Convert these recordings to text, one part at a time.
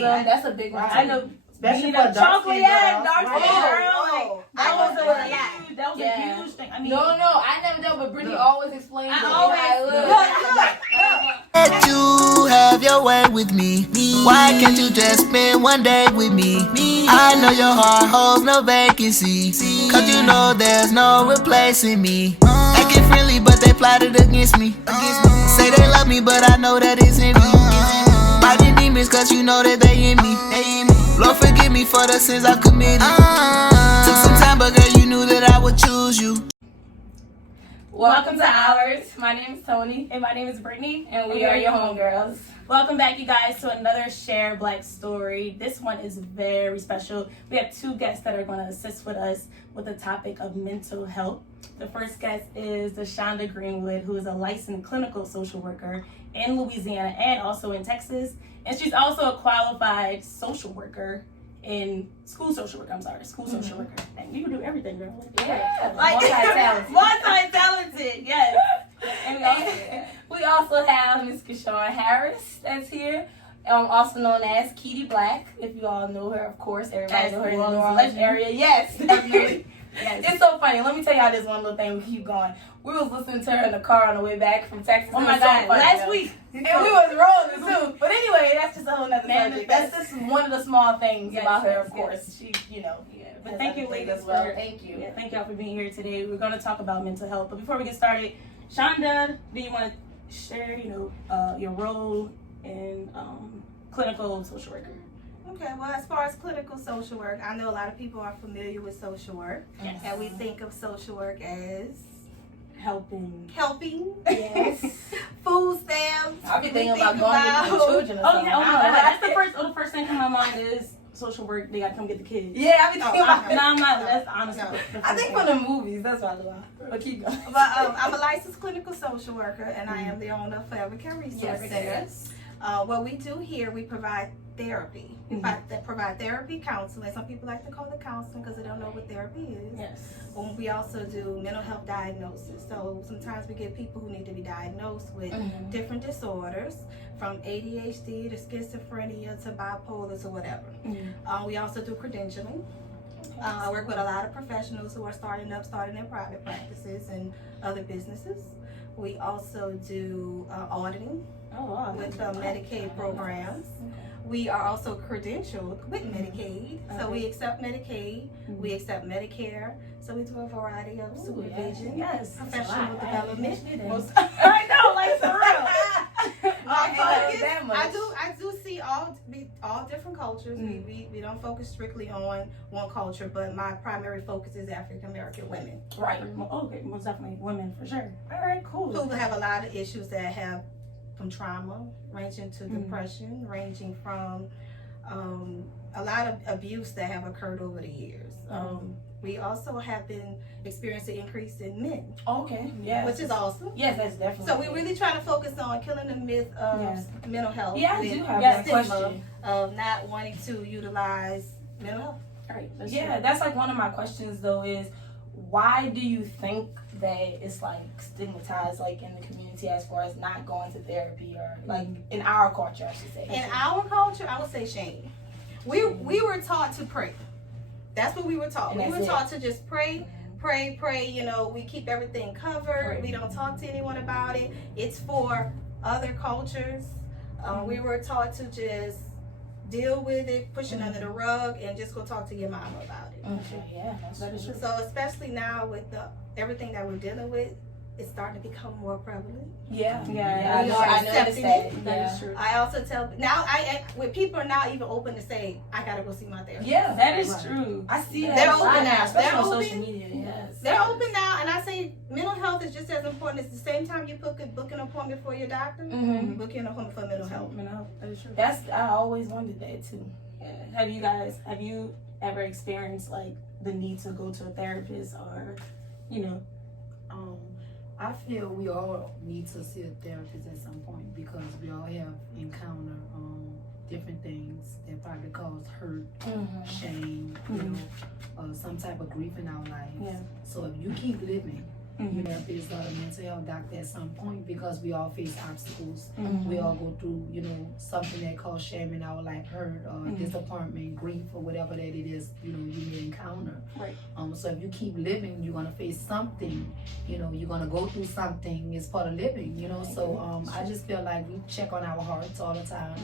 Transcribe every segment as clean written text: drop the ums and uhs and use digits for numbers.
That's a big one. I know. Especially for chocolate, dark girl. That was a huge thing. I mean, no, I never done, but Brittany always explains it. Let you have your way with me. Why can't you just spend one day with me? I know your heart holds no vacancy, cause you know there's no replacing me. Acting friendly, but they plotted against me. Say they love me, but I know that it's in me. Fighting demons, cause you know that they in me. Lord, forgive me for the sins I've committed. Took some time, but girl, you knew that I would choose you. Welcome to Ours. My name is Tony. And my name is Brittany. And we are your homegirls. Welcome back, you guys, to another Share Black Story. This one is very special. We have two guests that are going to assist with us with the topic of mental health. The first guest is Deishonda Greenwood, who is a licensed clinical social worker in Louisiana and also in Texas. And she's also a qualified social worker school social worker, And you can do everything, girl. Yeah. Multi-talented, yes. And we also have Miss Keshawn Harris that's here, also known as Kitty Black. If you all know her, of course, everybody knows her in the New Orleans area. Yes, definitely. Yes. It's so funny. Let me tell y'all this one little thing. We keep going. We was listening to her in the car on the way back from Texas. Oh my God, last week. And we was rolling too. But anyway, that's just a whole nother subject. That's just one of the small things about her, of course. She, But thank you, ladies. As well. Thank you. Yeah, thank y'all for being here today. We're going to talk about mental health. But before we get started, Shonda, do you want to share, your role in clinical social worker? Okay, well, as far as clinical social work, I know a lot of people are familiar with social work. Yes. And we think of social work as helping. Yes. Food stamps. I've been thinking about going to the children or something. That's the first thing come to my mind is social work. They got to come get the kids. Yeah, I've been thinking about I'm not. That's honestly. I think from the movies. That's why I love. But keep going. But I'm a licensed clinical social worker, and I am the owner of Forever Care Resource Center. What we do here, we provide therapy. We provide therapy, counseling. Some people like to call it counseling because they don't know what therapy is. Yes. We also do mental health diagnosis. So sometimes we get people who need to be diagnosed with different disorders, from ADHD to schizophrenia to bipolar to whatever. We also do credentialing. I work with a lot of professionals who are starting their private practices and other businesses. We also do auditing with Medicaid programs. We are also credentialed with Medicaid. So we accept Medicaid, we accept Medicare. So we do a variety of supervision, professional development. I know, like for real. I do see all different cultures. We don't focus strictly on one culture, but my primary focus is African American women. Right. Okay, most definitely women for sure. All right, cool. Who have a lot of issues that have from trauma, ranging to depression, ranging from a lot of abuse that have occurred over the years. We also have been experiencing an increase in men. Okay, yeah, which is awesome. Yes, that's definitely. So we really try to focus on killing the myth of mental health. Yeah, I do have that question of not wanting to utilize mental health. Right. That's like one of my questions though is why do you think that it's like stigmatized like in the community as far as not going to therapy or like in our culture, I should say. In our culture, I would say shame. We were taught to pray. That's what we were taught. We were taught to just pray. We keep everything covered. We don't talk to anyone about it. It's for other cultures. We were taught to just deal with it, push it under the rug, and just go talk to your mama about it. Yeah, that's true. So especially now with everything that we're dealing with, it's starting to become more prevalent. Yeah. I noticed that. That is true. I also tell now, when people are now even open to say, I gotta go see my therapist. Yeah, that is true. I see that. They're open now. Especially on social media. Yes. They're open now, and I say mental health is just as important. It's the same time you book an appointment for your doctor. Book an appointment for mental health. Mental health. That is true. I always wondered that too. Yeah. Have you ever experienced like the need to go to a therapist or, I feel we all need to see a therapist at some point because we all have encountered different things that probably cause hurt, shame, some type of grief in our lives. Yeah. So if you keep living Therapists or a mental health doctor at some point, because we all face obstacles. We all go through, something that causes shame in our life, hurt or disappointment, grief, or whatever that it is, you may encounter. Right. So if you keep living, you're gonna face something. You're gonna go through something. It's part of living. So I just feel like we check on our hearts all the time.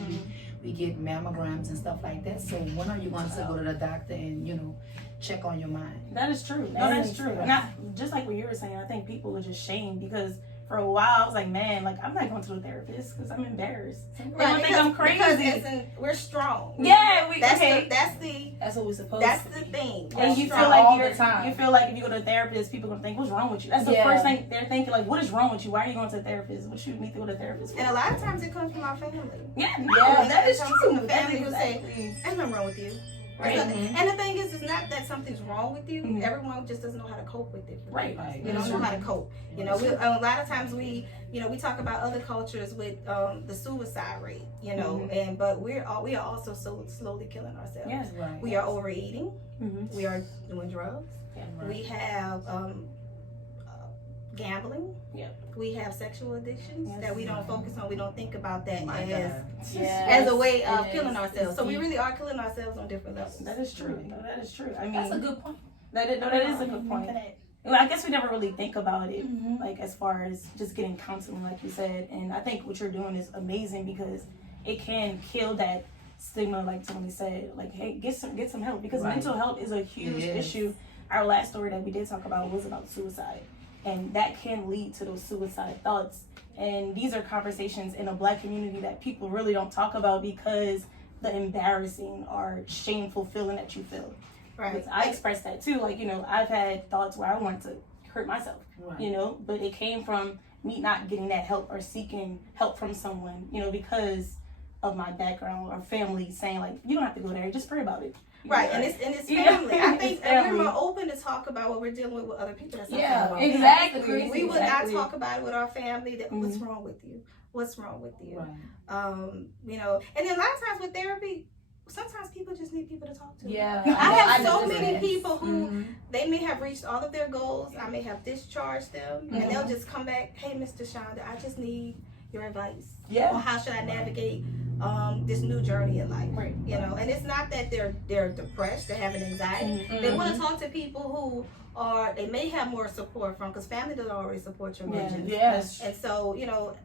We get mammograms and stuff like that. So when are you going to go to the doctor and check on your mind? That is true. That's true. And just like what you were saying, I think people are just shamed because for a while I was like, man, like I'm not going to a therapist because I'm embarrassed. They don't think I'm crazy. Because we're strong. Yeah, that's what we're supposed That's to the be. thing. And you feel like all the time. You feel like if you go to a therapist, people are gonna think, what's wrong with you? That's the first thing they're thinking, like, what is wrong with you? Why are you going to a therapist? What you need to go to a therapist for? And a lot of times it comes from our family. Yeah, that is true. From the family who say, "There's nothing wrong with you." Right. And the thing is, it's not that something's wrong with you. Everyone just doesn't know how to cope with it. Right. You don't know how to cope. A lot of times we talk about other cultures with the suicide rate. But we are also so slowly killing ourselves. Yes. Right. We are overeating. We are doing drugs. Yeah. We have gambling. Yep. We have sexual addictions that we don't focus on. We don't think about that as a way of killing ourselves. So we really are killing ourselves on different levels. That is true. No, that is true. I mean, that's a good point. That is a good point. Well, I guess we never really think about it, like as far as just getting counseling, like you said. And I think what you're doing is amazing because it can kill that stigma, like Tony said. Like, hey, get some help because mental health is a huge issue. Our last story that we did talk about was about suicide. And that can lead to those suicide thoughts. And these are conversations in a Black community that people really don't talk about because the embarrassing or shameful feeling that you feel. Right. Because I express that too. Like, I've had thoughts where I wanted to hurt myself, but it came from me not getting that help or seeking help from someone, because of my background or family saying like, you don't have to go there, just pray about it. Right, and it's family. I think we're more open to talk about what we're dealing with other people. That's exactly. We would not talk about it with our family. That what's wrong with you? What's wrong with you? Right. And then a lot of times with therapy, sometimes people just need people to talk to. Yeah, I have so many people who they may have reached all of their goals. I may have discharged them, and they'll just come back. Hey, Miss Deishonda, I just need your advice. Yeah. Or how should I navigate this new journey in life? Right. And it's not that they're depressed, they're having anxiety. They want to talk to people who they may have more support from, because family doesn't already support your vision. Yes. And so,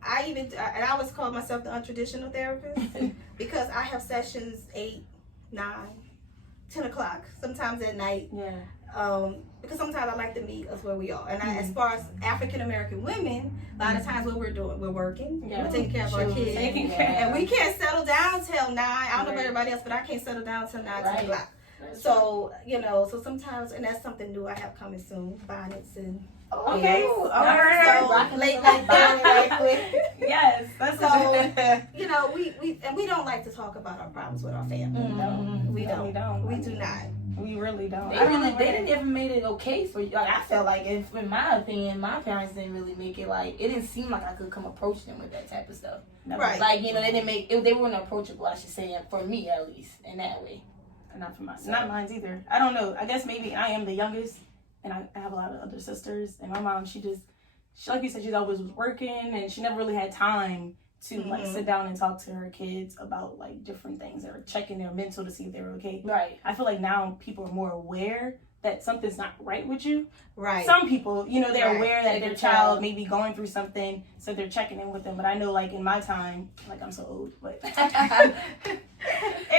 I always call myself the untraditional therapist because I have sessions 8, 9, 10 o'clock, sometimes at night. Yeah. Because sometimes I like to meet us where we are. And as far as African American women, a lot of times what we're doing, we're working, we're taking care of our kids. And we can't settle down till 9. I don't know about everybody else, but I can't settle down till 9, 10 o'clock. So, so sometimes, and that's something new I have coming soon, bonnets and okay. All right. So, late night bonnet right quick. Yes. That's so, we don't like to talk about our problems with our family. We don't. We do not. We really don't. They didn't ever made it okay for you. Like, I felt like, in my opinion, my parents didn't really make it like, it didn't seem like I could come approach them with that type of stuff. Right. Like, they didn't make it, they weren't approachable, I should say, for me at least, in that way. Not for myself. Not mine either. I don't know. I guess maybe I am the youngest, and I have a lot of other sisters. And my mom, she like you said, she's always was working, and she never really had time to like sit down and talk to her kids about like different things or checking their mental to see if they're okay. Right. I feel like now people are more aware that something's not right with you. Right. Some people, they're aware that their child may be going through something, so they're checking in with them. But I know, like, in my time, like, I'm so old, but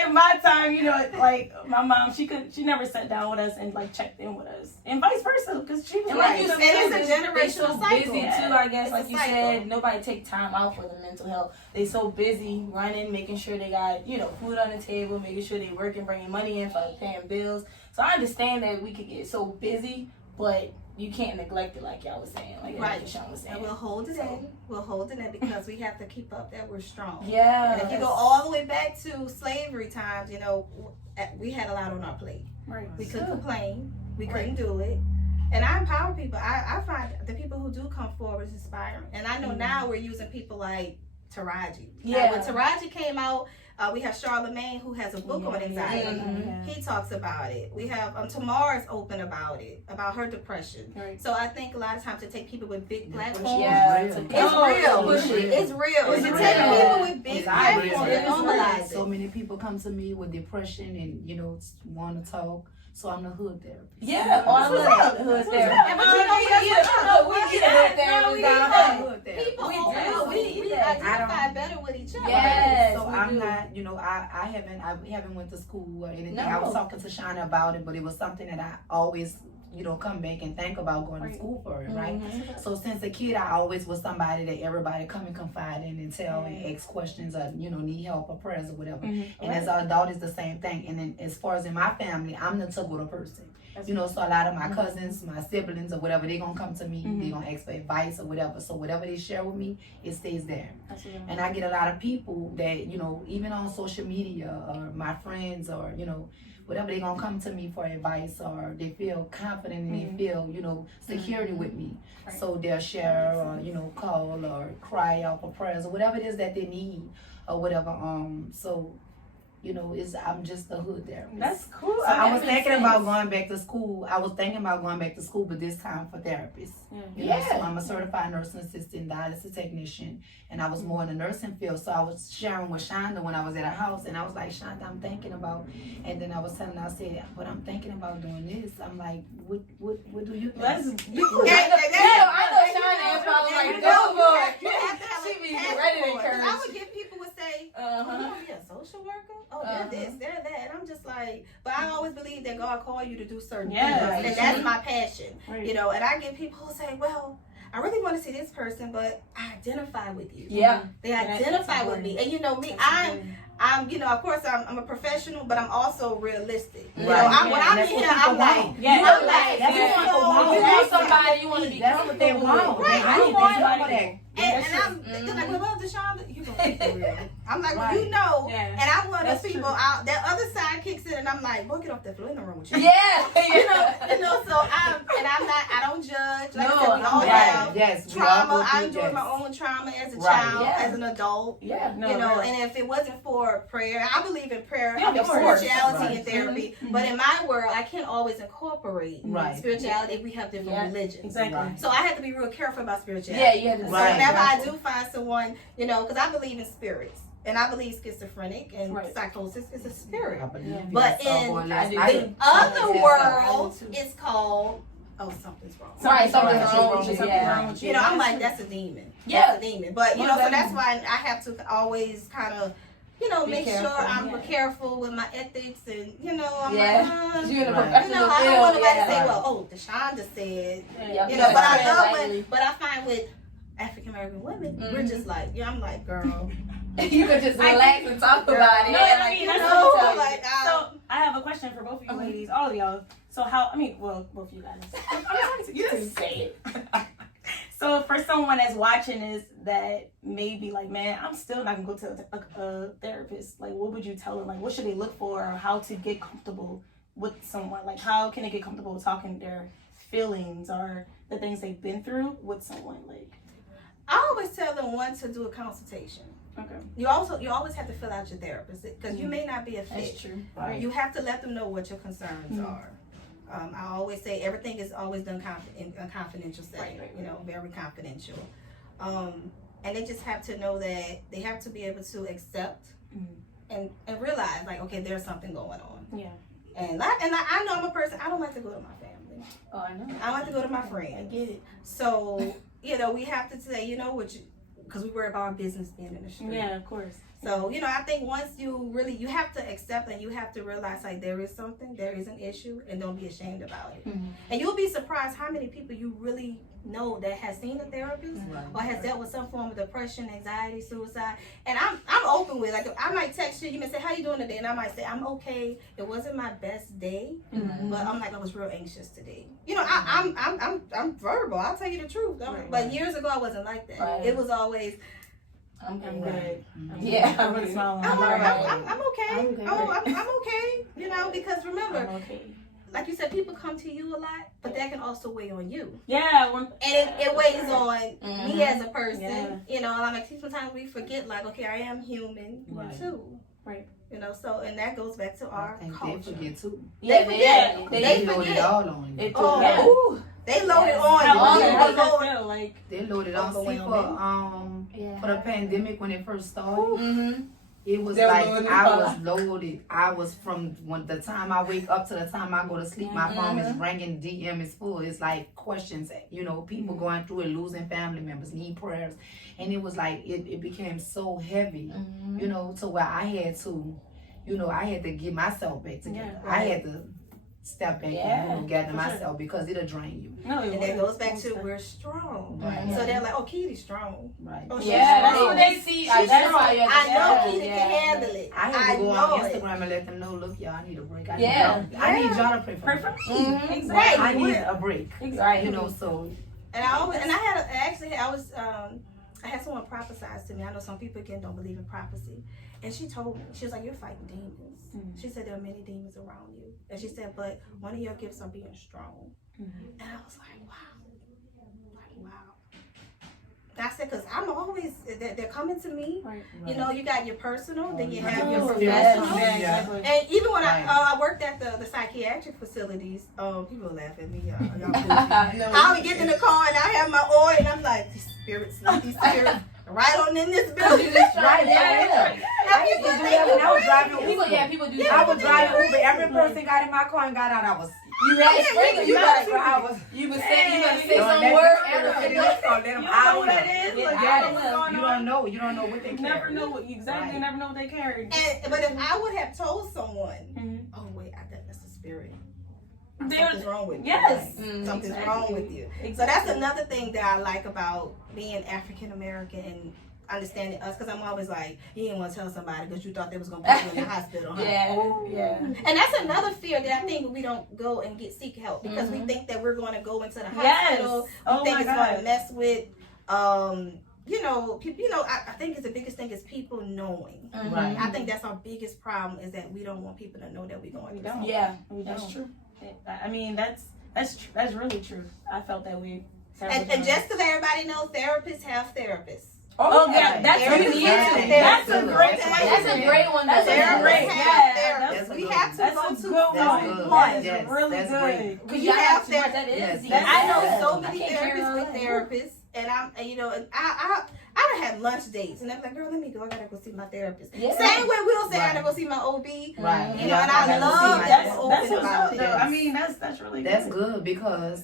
in my time, like, my mom, she never sat down with us and, like, checked in with us. And vice versa, because she was and like you said, it's a generational cycle. Busy too, I guess, like you said, cycle. Nobody take time out for the mental health. They so busy running, making sure they got, food on the table, making sure they working, bringing money in for paying bills. So I understand that we could get so busy, but you can't neglect it like y'all was saying, like Keshawn was saying. And we'll hold it in. We'll hold it in because we have to keep up that we're strong. Yeah. And if you go all the way back to slavery times, we had a lot on our plate. Right. We couldn't complain. We couldn't do it. And I empower people. I find the people who do come forward is inspiring. And I know now we're using people like Taraji. Yeah. When Taraji came out, We have Charlemagne, who has a book on anxiety. Yeah. He talks about it. We have Tamar's open about it, about her depression. Right. So I think a lot of times to take people with big platforms, It's it's real. real. It's real. It's real. It's To real. take people with big It's platforms real. and normalize So it. many people come to me with depression and want to talk. So I'm the hood therapist. Yeah, all of that hood therapy. Yeah, but you know, We need a hood therapist down here. Hood therapist. People, We we do. identify better with each other. Yes, So we I'm do. not, I haven't went to school or anything. No. I was talking to Shauna about it, but it was something that I always, come back and think about going to school for it, right? So since a kid, I always was somebody that everybody come and confide in and tell and ask questions or, need help or prayers or whatever. And as an adult, it's the same thing. And then as far as in my family, I'm the to-go person. So a lot of my cousins, my siblings or whatever, they gonna come to me, they gonna ask for advice or whatever. So whatever they share with me, it stays there. And I get a lot of people that, even on social media or my friends or, whatever, they gonna come to me for advice or they feel confident and they feel, security with me. Right. So they'll share or, call or cry out for prayers or whatever it is that they need or whatever. I'm just a hood therapist. That's cool. So I was thinking about going back to school. But this time for therapists. So I'm a certified nursing assistant, dialysis technician, and I was more in the nursing field. So I was sharing with Shonda when I was at her house, and I was like, Shonda, I'm thinking about, and then I was telling her, I said, but I'm thinking about doing this. I'm like, what do you think? I know Shauna is probably like, go for it. She be ready to encourage. I would get people would say, oh, you're a social worker? Oh, they're this, they're that. And I'm just like, but I always believe that God called you to do certain things. Right. And that's my passion. Right. And I get people who say, well, I really want to see this person, but I identify with you. Yeah. They identify with me. And me, I'm of course I'm a professional, but I'm also realistic. When I'm in here, I'm like, you want somebody, you want to be That's what they want. Right. I need somebody. And I'm they're like, well, Deishonda, you gonna be for real. I'm like, well, and I'm one of those people out that other side kicks in and I'm like, boy, get off that floor, ain't no wrong with you. So I don't judge. Like I said, we all have trauma. I enjoyed my own trauma as a child, as an adult. And if it wasn't for prayer, I believe in prayer, spirituality and therapy. But in my world, I can't always incorporate spirituality if we have different religions. Exactly. So I have to be real careful about spirituality. So whenever I do find someone, because I believe in spirits. And I believe schizophrenic and psychosis is a spirit. But in the other world, it's called, something's wrong. Something's wrong with you. I'm like, that's a demon. That's a demon. But, so that's why I have to always kind of, make sure I'm careful with my ethics and, I'm like, you're in a professional I don't want nobody to say, well, Deishonda said, but I love but I find with African American women, we're just like, I'm like, girl. You could just relax and talk about it. No, so I have a question for both of you ladies, all of y'all. So both of you guys. You just say it. So for someone that's watching this that may be like, man, I'm still not gonna go to a therapist. Like, what would you tell them? Like, what should they look for, or how to get comfortable with someone? Like, how can they get comfortable talking their feelings or the things they've been through with someone? Like, I always tell them to do a consultation. Okay. You always have to fill out your therapist because you may not be a fit. That's true. Right. You have to let them know what your concerns are. I always say everything is always done in a confidential setting. Very confidential. And they just have to know that they have to be able to accept and realize, like, okay, there's something going on. Yeah. And I know I'm a person. I don't like to go to my family. Oh, I know. I like to go to my friends. I get it. So we have to say, because we worry about our business being in the street. Yeah, of course. So, I think once you have to accept and you have to realize, like, there is an issue, and don't be ashamed about it. And you'll be surprised how many people you really know that has seen a therapist or has dealt with some form of depression, anxiety, suicide. And I'm open with, like, I might text you, you may say, how you doing today? And I might say, I'm okay. It wasn't my best day, but I'm like, I was real anxious today. I'm verbal. I'll tell you the truth. But years ago, I wasn't like that. It was always, I'm good. Yeah, I'm really smiling. I'm okay. I'm okay. Because remember, I'm okay. Like you said, people come to you a lot, but that can also weigh on you. Yeah. And it weighs on me as a person. And I'm like, sometimes we forget, like, okay, I am human too. Right. You know, so, and that goes back to our I think culture. they forget too. Yeah, They load it forget. all on you. They loaded on How long you. does that feel like? They loaded on. See, for the pandemic when it first started, it was They were like loaded I up. was loaded. I was from when the time I wake up to the time I go to sleep, my phone is ringing, DM is full. It's like questions, you know, people going through it, losing family members, need prayers. And it was like, it became so heavy, you know, to where I had to, you know, I had to get myself back together. Yeah, I had to step back and, you know, gather for myself because it'll drain you. No, And that goes back to we're strong. Right. So they're like, oh, Kitty's strong. Right. Oh, she's That's strong. what they see. She's That's strong. why I know Kitty can handle it. I had to go know on it. Instagram and let them know, look, y'all, I need a break. I need y'all to pray for me. Exactly. Right. I need a break. Exactly. You know, so. And I had someone prophesize to me. I know some people again don't believe in prophecy. And she told me, she was like, you're fighting demons. She said there are many demons around you. And she said, but one of your gifts are being strong. And I was like, wow. And I said, because I'm always, they're coming to me. Right. You know, you got your personal, then you have your Oh, professional. yeah, exactly. And even when Right. I worked at the psychiatric facilities, people laugh at me. I would get in the car and I have my oil and I'm like, these spirits, right on in this building. Right, yeah. I used to do that when I was driving Uber. People do I was driving Uber. Every person got in my car and got out. I was. You ready? You better say some word. Let them out. what that is? Yeah, Like, I you know what's going You on? don't know. You don't know what they Never carry. know what exactly. Right. Never know what they carry. But if I would have told someone, oh wait, I think that's the spirit. Something's wrong with you. Yes. Something's wrong with you. So that's another thing that I like about being African American and understanding us, because I'm always like, you didn't want to tell somebody because you thought they was going to put you in the hospital. Huh? Yeah. And that's another fear that I think we don't go and seek help because we think that we're going to go into the Yes. hospital. Oh We think my it's going God. to mess with, I think it's the biggest thing is people knowing. Right. I think that's our biggest problem is that we don't want people to know that we're going We through don't. something. Yeah. That's true. I mean, that's really true. I felt that way. And just to let everybody know, therapists have therapists. Oh yeah, that's Therapists really have it. therapists. That's a great That's a great one. That's a Therapists great. have Yeah, therapists. that's a We good have one. to That's go a to good That's one. good. That's Yes, really that's good. great. Because You you have have to. therapy. That is. Yes, Yes. I know yes. so I many can't carry therapists on with like that. therapists, and I done had lunch dates, and I'm like, girl, let me go. I gotta go see my therapist. Yeah. Same way we'll say I Right. gotta go see my OB. Right. You know, and I gotta love see my that. therapist. Open That's what's about up, it. though. I mean, that's really That's good. good because,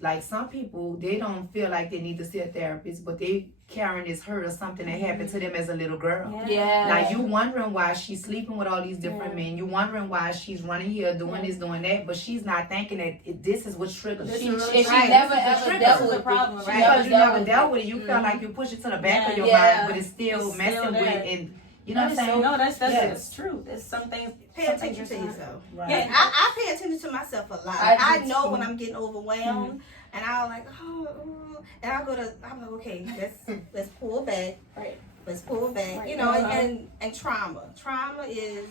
like some people, they don't feel like they need to see a therapist, but they carrying this hurt or something that happened to them as a little girl. Yeah. Like you wondering why she's sleeping with all these different men. You wondering why she's running here, doing this, doing that, but she's not thinking that this is what triggers. This She is really never ever trigger. dealt This is with a problem, it. right? She Because you never with dealt it. with it, you feel like you push it to the back of your Yeah. mind, but it's still It's messing still with, there. and you know what I'm saying? No, that's Yes. true. There's some things. Pay some attention things to you're yourself. Right. Yeah, I pay attention to myself a lot. I do I know too. when I'm getting overwhelmed, and I'll like, and I'm like, okay, let's pull back. Right. Let's pull back. Right. You know, and trauma is.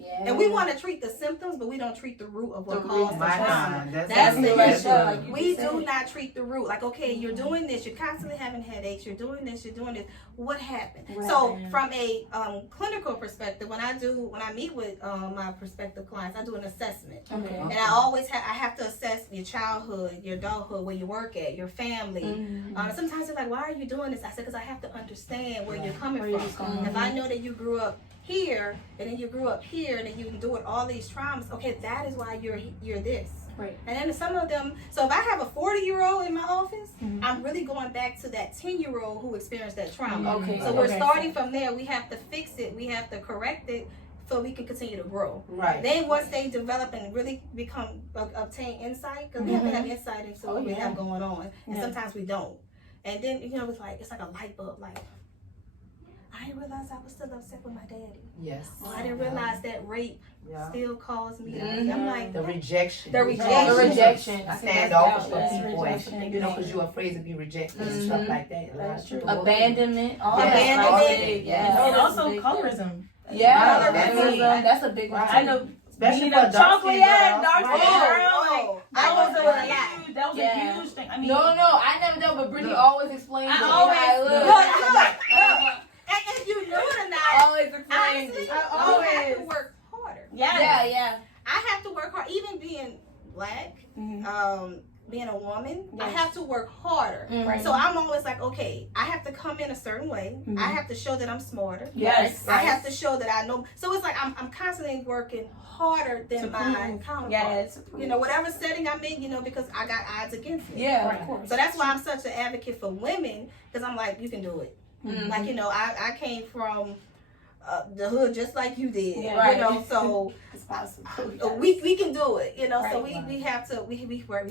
Yeah. And we want to treat the symptoms, but we don't treat the root of what The caused root. the My trauma. God, That's the good. issue. Like you We just do said. not treat the root. Like, okay, you're doing this, you're constantly having headaches, you're doing this. What happened? So from a clinical perspective, when I meet with my prospective clients, I do an assessment. Okay. And I have to assess your childhood, your adulthood, where you work at, your family. Sometimes they're like, why are you doing this? I said, because I have to understand where you're coming from. If I know that you grew up here, and then you grew up here, and then you endured all these traumas, okay, that is why you're this. Right. And then some of them, so if I have a 40-year-old in my office, I'm really going back to that 10-year-old who experienced that trauma. Okay. So we're starting from there. We have to fix it. We have to correct it so we can continue to grow. Right. Then once they develop and really obtain insight, because we have to have insight into what we have going on, and sometimes we don't. And then, it's like a light bulb, like, I didn't realize I was still upset with my daddy. Yes. Oh, I didn't realize that rape still caused me. Yeah. I'm like, The rejection. The rejection. The rejection. I think Stand that's off valid. for people, rejection. because you're afraid to be rejected and stuff like that. That's true. Abandonment. All Abandonment. Yeah. And also colorism. Yeah. Right. That's a big one. Right. I know. Especially being for a dark chocolate, skin yeah, girls. dark skin Right. girl. I That was know a that a lot. huge. That was Yeah. a huge thing. I mean, No, I never dealt, but Brittany Look. always explains I it. always- I look. Look. And if you knew it or not, Always explain. honestly, Always. you have to work harder. Yeah. I have to work hard, even being black, being a woman. Yes. I have to work harder. Right. So I'm always like, okay, I have to come in a certain way. I have to show that I'm smarter. Yes. I have to show that I know. So it's like I'm constantly working harder than my counterpart. Yes. You know, whatever setting I'm in, you know, because I got odds against me. Yeah, Right. of course. So that's why I'm such an advocate for women, because I'm like, you can do it. Like, you know, I came from the hood just like you did. Yeah. You know, so It's possible. we can do it. You know, so Right. we have to we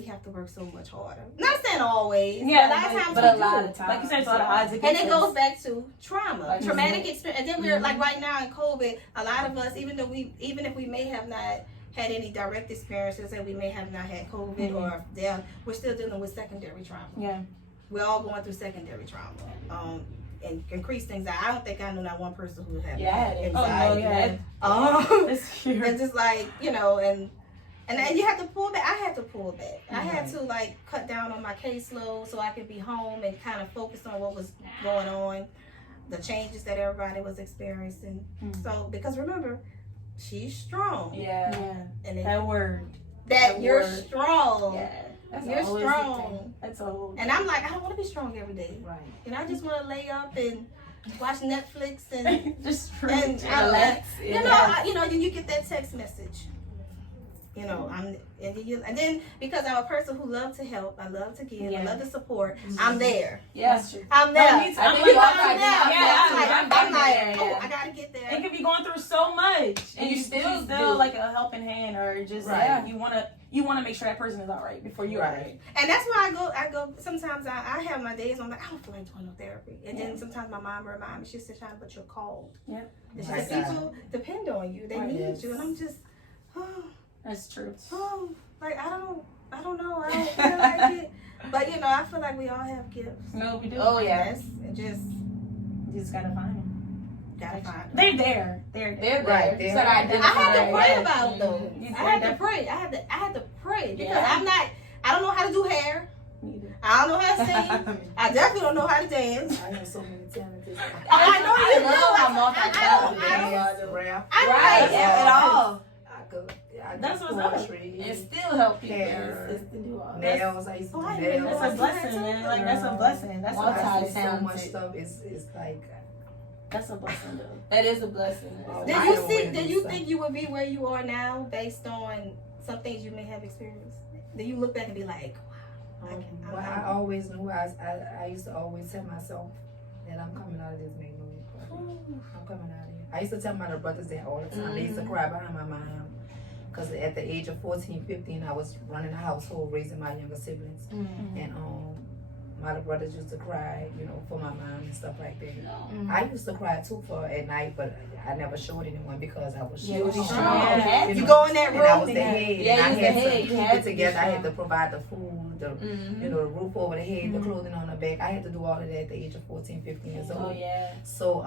have to work so much harder. Not saying always. Yeah, but a lot of times but we a do. lot of times. Like you said, it's a lot of odds And against it us. goes back to trauma, Like traumatic experience. And then we're like right now in COVID, a lot of us, even if we may have not had any direct experiences and we may have not had COVID or death, we're still dealing with secondary trauma. Yeah. We're all going through secondary trauma. And increased anxiety. I don't think I know not one person who had anxiety. This year. And just like, you know, and you have to pull back. I had to pull back. I had to like cut down on my caseload so I could be home and kind of focus on what was going on, the changes that everybody was experiencing. So because remember, she's strong. Yeah. And That word. that you're word. strong. Yeah. You're always the strong. thing. That's a whole. And I'm like, I don't want to be strong every day. Right. And I just want to lay up and watch Netflix and Just and Relax. you know, then you get that text message. You know, and then because I'm a person who loves to help, I love to give, I love to support. I'm there. Yes. I'm there. I think I'm we there. all I'm I'm like, there, oh, I gotta get there. It could be going through so much, And you still do. like a helping hand, or just Right. like you wanna make sure that person is all right before you're all right. And that's why I go. Sometimes I have my days. I'm like, I don't feel like doing no therapy. And then sometimes my mom reminds me. She said, "Shine, but you're called." Yeah. And she said, people depend on you. They need you. And I'm just, That's true. like I don't know. I don't feel like it. But you know, I feel like we all have gifts. No, we do. Oh, yeah. Yes, and just You just gotta find them. gotta find them. They're there. They're there. They're Right, there. they're So right. identify. I had to pray Yeah. about it though. You I had to did. pray. I had to pray because Yeah. I don't know how to do hair. Neither. I don't know how to sing. I definitely don't know how to dance. I have so many talents. I know you do. love how Dance, rap. I'm Right, like, at all. I That's do what's up. poetry. And still help people. Hair. It's to do all that. Nails. I used to do I didn't nails. That's a blessing, man. Like that's a blessing. That's a Multi- blessing. I see so much talented. stuff. It's like. That's a blessing, though. That is a blessing. Did you think you would be where you are now based on some things you may have experienced? Then you look back and be like, wow. Well, I always knew. I used to always tell myself that I'm coming out of this Magnolia Party. I'm coming out of here. I used to tell my little brothers that all the time. They used to cry behind my mom. Because at the age of 14, 15, I was running a household, raising my younger siblings. And my little brothers used to cry, you know, for my mom and stuff like that. I used to cry too at night, but I never showed anyone because I was strong. Yeah. You go in that And I was room. the head. Yeah, and I you was the had head. to You keep had it to be together. I had strong. to provide the food, you know, the roof over the head, the clothing on the back. I had to do all of that at the age of 14, 15 years old. Oh, yeah. So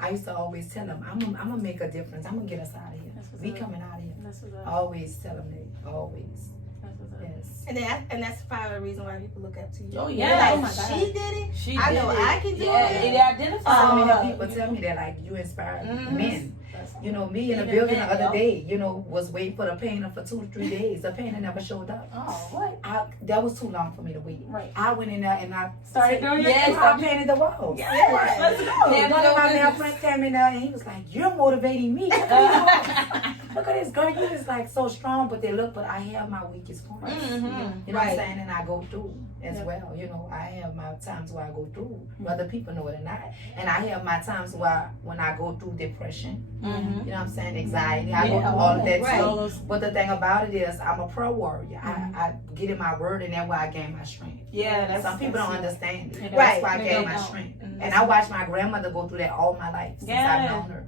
I used to always tell them, I'm gonna make a difference. I'm gonna get us out of here. That's what's We up. coming out of here. That's what's up. Always tell them that. Always. That's what's up. Yes. And that's probably the reason why people look up to you. Oh, They're yeah. like, Oh, my God. she did it. She I did know it. I can do Yeah, it. it identifies So many her. people tell me that, like, you inspire Mhm. men. You know, me in the Even building men, the other yo. day, you know, was waiting for the painter for 2 to 3 days. The painter never showed up. Oh, what? That was too long for me to wait. Right. I went in there and I Started doing your Yes, I painted the walls. Yes, let's go. Yeah, One of my male business. friends came in there and he was like, "You're motivating me. Look at this girl. You is like so strong, but I have my weakest points. Mhm. You know what I'm saying? And I go through as well. You know, I have my times where I go through, whether people know it or not. And I have my times where when I go through depression, Mhm. you know what I'm saying, anxiety. I go Yeah, through all of that right. too. But the thing about it is, I'm a pro warrior. I get in my word, and that's where I gain my strength. Yeah, Some people don't understand it. Right. That's why I They gain my don't. strength. Mhm. And I watched my grandmother go through that all my life since I've Yeah. known her.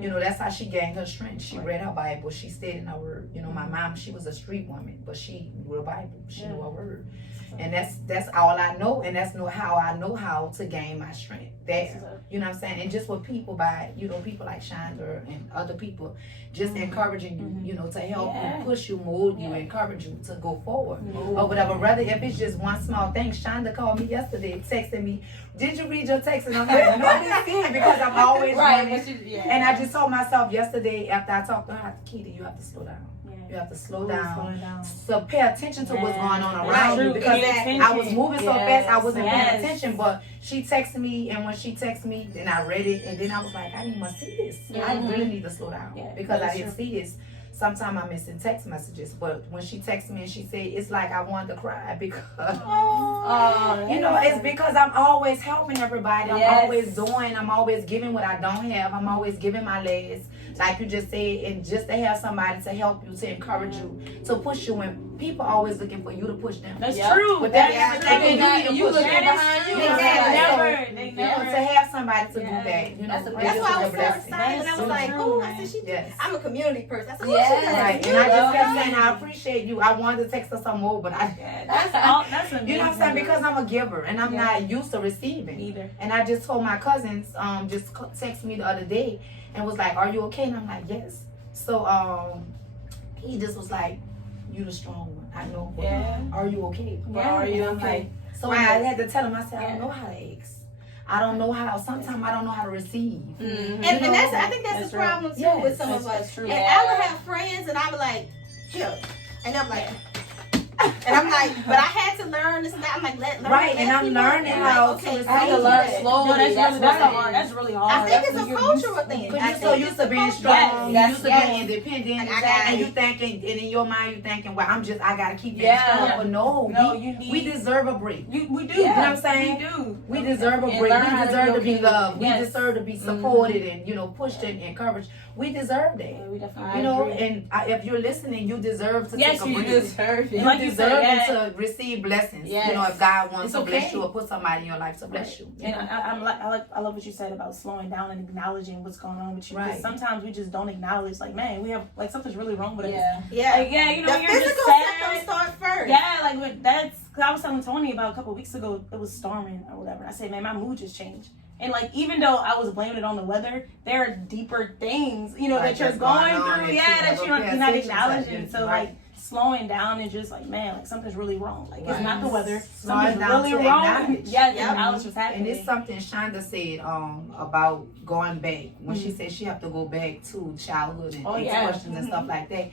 You know, that's how she gained her strength. She read her Bible. She stayed in her word. You know, my mom, she was a street woman, but she knew the Bible. She knew her word. And that's all I know, and that's how I know how to gain my strength there. You know what I'm saying? And just with people people like Shonda and other people, just encouraging you, you know, to help you, push you, mold you, encourage you to go forward or whatever. Rather if it's just one small thing. Shonda called me yesterday, texting me, "Did you read your text?" And I'm like, "No, I didn't see it," because I'm always running. And I just told myself yesterday after I talked to her, Keita, you have to slow down. You have to slow down. So pay attention to what's going on around you, because I was moving so fast I wasn't paying attention. But she texted me, and when she texted me, then I read it, and then I was like, I didn't see this. I really need to slow down because I didn't see this. Sometimes I'm missing text messages, but when she texted me and she said, it's like I wanted to cry because, you know, it's because I'm always helping everybody. I'm always giving what I don't have. I'm always giving my legs, like you just said, and just to have somebody to help you, to encourage you, to push you when people always looking for you to push them. That's true. But that's you looking behind you. They never. To have somebody to do that, you know, that's why I was so excited. And I was like, oh, I said, I'm a community person. I said, right. And I just kept saying, I appreciate you. I wanted to text her some more, but that's amazing. You know what I'm saying? Because I'm a giver and I'm not used to receiving either. And I just told my cousins, just texted me the other day and was like, "Are you okay?" And I'm like, "Yes." So he just was like, "You the strong one. I know. Are you okay? Are you okay?" Like, so I had to tell him. I said, "I don't know how to ask. I don't know how. Sometimes I don't know how to receive." And that's, I think that's the problem too with some of us. And I would have friends, and I would like, "Here," and I'm like. And I'm like, but I had to learn this. I'm like, learn. And I'm learning how to receive. I had to learn slowly. That's really hard. I think it's a cultural thing. Because you're so used to being strong, you used to being independent, and you thinking, and in your mind you thinking, well, I gotta keep being strong. But no, we deserve a break. We do. You know what I'm saying? We do. We deserve a break. We deserve to be loved. We deserve to be supported and pushed and encouraged. We deserve that. We definitely. You know, and if you're listening, you deserve to take a break. Yes, you deserve it. You deserve to receive blessings. You know, if God wants to bless you or put somebody in your life to bless you. And I love what you said about slowing down and acknowledging what's going on with you. Because sometimes we just don't acknowledge, like, man, we have, like, something's really wrong with us. Like, you know, the you're physical symptoms start first. That's, cause I was telling Tony about a couple of weeks ago, it was storming or whatever. I said, man, my mood just changed. And like, even though I was blaming it on the weather, there are deeper things, you know, that you're going through. That you're not acknowledging. So like, slowing down and just like, man, like something's really wrong. Like it's not the weather. Something's really wrong. Acknowledge what's happening. And it's something Shonda said about going back. When she said she have to go back to childhood and questions and stuff like that.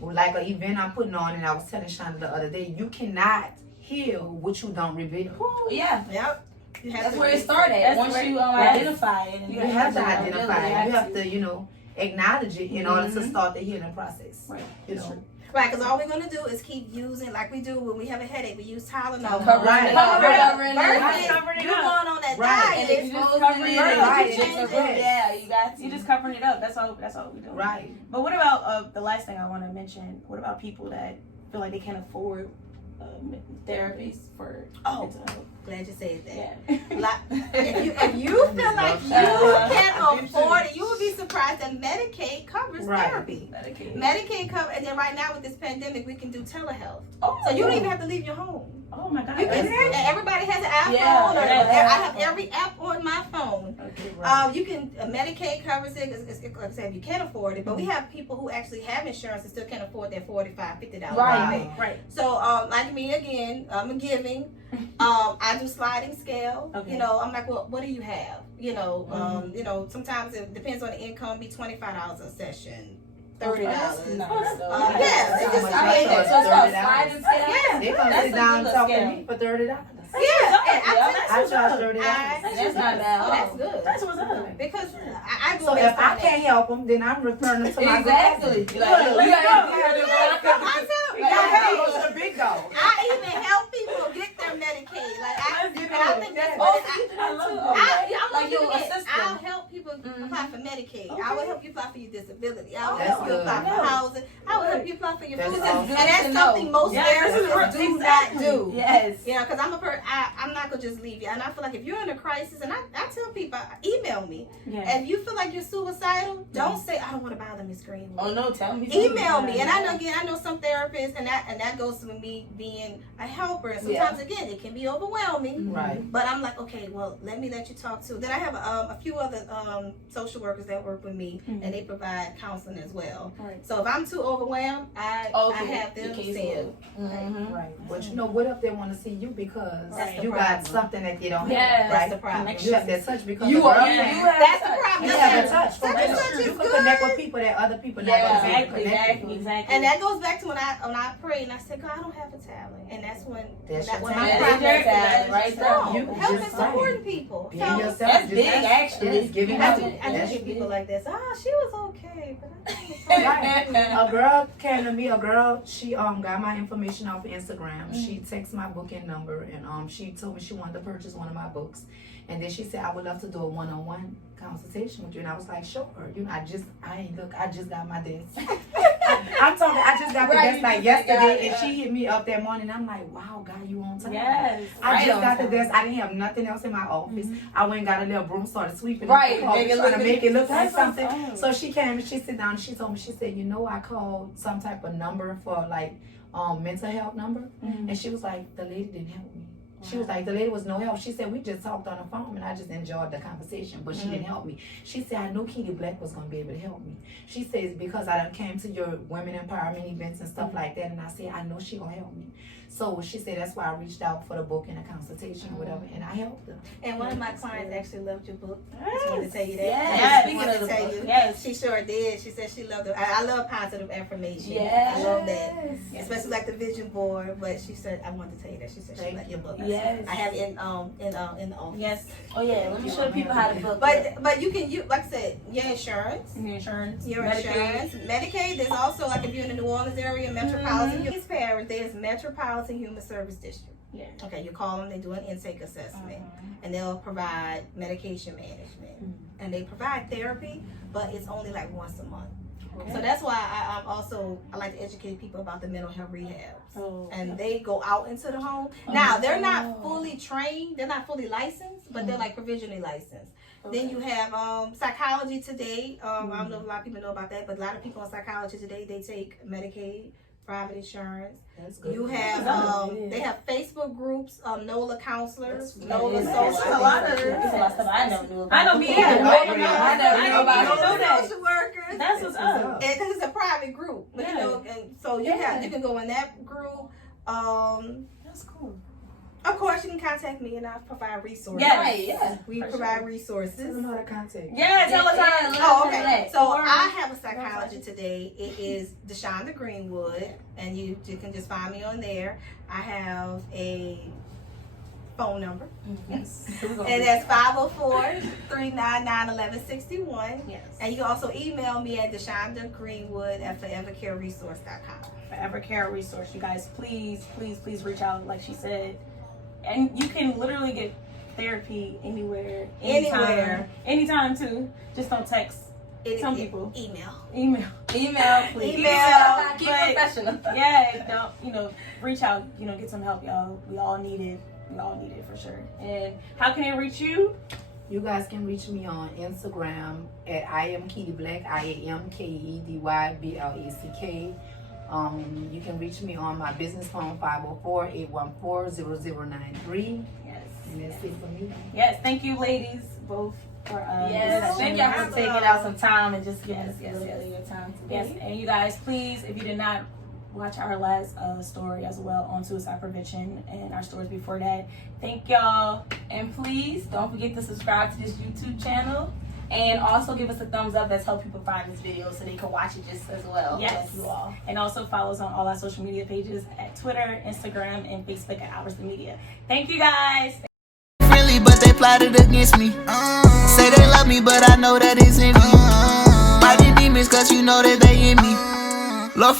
Like an event I'm putting on, and I was telling Shonda the other day, you cannot heal what you don't reveal. That's where it started. Once you identify it, you have to identify it. You have to, acknowledge it in order to start the healing process. You know. Right, because all we're going to do is keep using, like we do when we have a headache, we use Tylenol. Covering it up. You're going on that diet. And you just covering it up. You just covering it up. That's all we do. Right. But what about the last thing I want to mention? What about people that feel like they can't afford therapies for mental health? Glad you said that. Like, if you feel like you can't afford it, you would be surprised that Medicaid covers therapy. Medicaid cover, and then right now with this pandemic, we can do telehealth. So you don't even have to leave your home. Oh my God! Everybody has an iPhone. I have every app on my phone. You can Medicaid covers it. Like I said, you can't afford it, but we have people who actually have insurance and still can't afford that $45, $50. Right. So like me again, I'm giving. I do sliding scale. You know, I'm like, well, what do you have? You know, sometimes it depends on the income. Be $25 a session. $30. It's just sliding scale. They come sit down and talk to me for $30. I charge $30. That's not bad. That's good. That's what's up. Because I go. So if I can't help them, then I'm referring them to my the big dog. I even help people get their Medicaid. Like I think that's what I'll help people apply for Medicaid. I will help you apply for your disability. I will help you apply for housing. I will good. You apply for your That's food, awesome. and that's something most therapists do not do. Yes. Yeah, because I'm not gonna just leave you. And I feel like if you're in a crisis, and I tell people, email me. Yeah. If you feel like you're suicidal, don't say I don't want to bother Miss Greenwood. Oh no, tell me. Email me, and I know some therapists, and that goes with me being a helper. And sometimes again, it can be overwhelming. Right. But I'm like, okay, well, let me let you talk to. Then I have a few other social workers that work with me, and they provide counseling as well. Right. So if I'm too overwhelmed, I have them send. Right. But you know, what if they want to see you because you got something that they don't have? Yes, Right. That's the problem. You have that touch because You of are. girl Yeah. thing. That's the problem. You have a touch. Touch is You can good. connect with people that other people not going to be able to connect with. Exactly. And that goes back to when I pray and I say, God, I don't have a talent. And that's when That's that your when talent. my That's your talent, right there. No, You helping just supporting right. people. Being So yourself. That's just big, actually. That's giving I up. do That's get people like this. She was okay, but I think it's Right. A girl came to me. A girl, she got my information off Instagram. She texted my booking number, and she told me she wanted to purchase one of my books. And then she said, I would love to do a one-on-one consultation with you. And I was like, sure. You know, I just got my desk. I'm talking, I just got the desk like yesterday, and she hit me up that morning. I'm like, wow, God, you on time. Yes. I just got the desk. I didn't have nothing else in my office. I went and got a little broom, started sweeping. Right, up the make it trying to look- make it look like That's something. awesome. So she came and she sat down and she told me, she said, you know, I called some type of number for like mental health number. And she was like, the lady didn't help me. She was like, the lady was no help. She said, we just talked on the phone and I just enjoyed the conversation, but she didn't help me. She said, I knew Kitty Black was going to be able to help me. She says, because I done came to your women empowerment events and stuff like that, and I said, I know she going to help me. So she said, that's why I reached out for the book and a consultation or whatever, and I helped her. And one of my clients actually loved your book. I just wanted to tell you that. Yes. Speaking of the book, Yes. she sure did. She said she loved it. I love positive affirmation. Yes. I love that. Especially like the vision board. But she said, I wanted to tell you that. She said she liked your book. Yes. I have it in the office. Yes. Oh yeah, let me show the people how to book. But you can like I said, your insurance. Insurance. Your Medicaid. insurance, Medicaid. There's also like if you're in the New Orleans area, Metropolitan Parish. There's Metropolitan Human Service District. Yeah. Okay, you call them. They do an intake assessment, and they'll provide medication management, and they provide therapy, but it's only like once a month. Okay. So that's why I like to educate people about the mental health rehabs, Oh, and they go out into the home. Now they're not fully trained, they're not fully licensed, but they're like provisionally licensed. Then you have psychology today. I don't know if a lot of people know about that, but a lot of people on psychology today, they take Medicaid, private insurance. That's good. You have they have Facebook groups, NOLA counselors, NOLA It's social a lot of workers, stuff I don't know. I know me Yeah, either. I never knew about NOLA it. social workers. That's what's up. And it's a private group, but, you know, and so you can go in that group. That's cool. Of course, you can contact me, and I provide resources. Yes. Right, yeah. We For provide Tell resources. them how to contact you. Yeah, tell us how. Oh, okay. So I have a psychology today. It is Deishonda Greenwood, and you can just find me on there. I have a phone number, Yes. and that's 504-399-1161. Yes. And you can also email me at DeishondaGreenwood@forevercareresource.com. Forever Care Resource, you guys, please reach out, like she said, and you can literally get therapy anywhere, anytime too. Just don't text. Some people email, Please. Email. Keep professional. Yeah, don't reach out, get some help, y'all. We all need it for sure. And how can they reach you? You guys can reach me on Instagram at I am Kitty Black, IamKedyBlack. You can reach me on my business phone 504-814-0093. Yes. And that's it for me. Yes, thank you, ladies, both for Yes, thank y'all for taking out some time and just giving us a little bit of your time today. Yes, and you guys, please, if you did not watch our last story as well on suicide prevention and our stories before that, thank y'all. And please don't forget to subscribe to this YouTube channel. And also give us a thumbs up. That's help people find this video so they can watch it just as well. Yes. as you all. And also follow us on all our social media pages at Twitter, Instagram, and Facebook at Oursthemedia. Thank you guys. Friendly, but they plotted against me. Say they love me, but I know that it's in me. Fighting demons, cause you know that they in me. Lord,